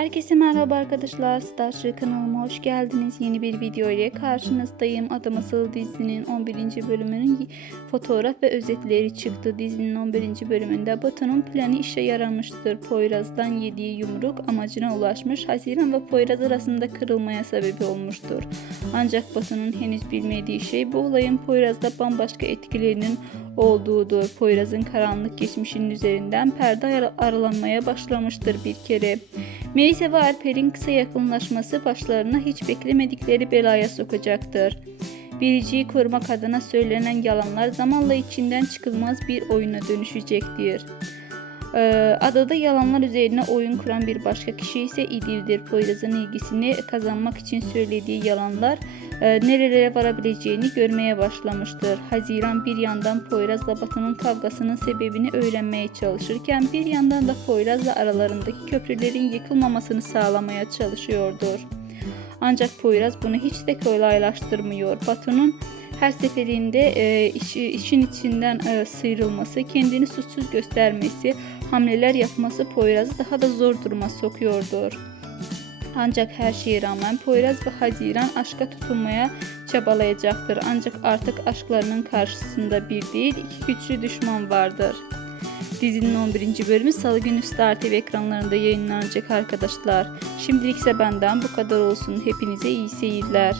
Herkese merhaba arkadaşlar. Starship kanalıma hoş geldiniz. Yeni bir video ile karşınızdayım. Adım Asıl dizinin 11. bölümünün fotoğraf ve özetleri çıktı. Dizinin 11. bölümünde Batu'nun planı işe yaramıştır. Poyraz'dan yediği yumruk amacına ulaşmış. Haziran ve Poyraz arasında kırılmaya sebep olmuştur. Ancak Batu'nun henüz bilmediği şey bu olayın Poyraz'da bambaşka etkilerinin olduğudur. Poyraz'ın karanlık geçmişinin üzerinden perde ar- aralanmaya başlamıştır bir kere. Melisa ve Alper'in kısa yakınlaşması başlarına hiç beklemedikleri belaya sokacaktır. Biriciyi korumak adına söylenen yalanlar zamanla içinden çıkılmaz bir oyuna dönüşecektir. Ee, adada yalanlar üzerine oyun kuran bir başka kişi ise İdil'dir. Poyraz'ın ilgisini kazanmak için söylediği yalanlar nerelere varabileceğini görmeye başlamıştır. Haziran bir yandan Poyraz'la Batu'nun kavgasının sebebini öğrenmeye çalışırken bir yandan da Poyraz'la aralarındaki köprülerin yıkılmamasını sağlamaya çalışıyordur. Ancak Poyraz bunu hiç de kolaylaştırmıyor. Batu'nun her seferinde e, işi- işin içinden e, sıyrılması, kendini suçsuz göstermesi, hamleler yapması Poyraz'ı daha da zor duruma sokuyordur. Ancak her şeye rağmen Poyraz ve Haziran aşka tutulmaya çabalayacaktır. Ancak artık aşklarının karşısında bir değil iki güçlü düşman vardır. Dizinin 11. bölümü Salı günü Star TV ekranlarında yayınlanacak arkadaşlar. Şimdilik ise benden bu kadar olsun. Hepinize iyi seyirler.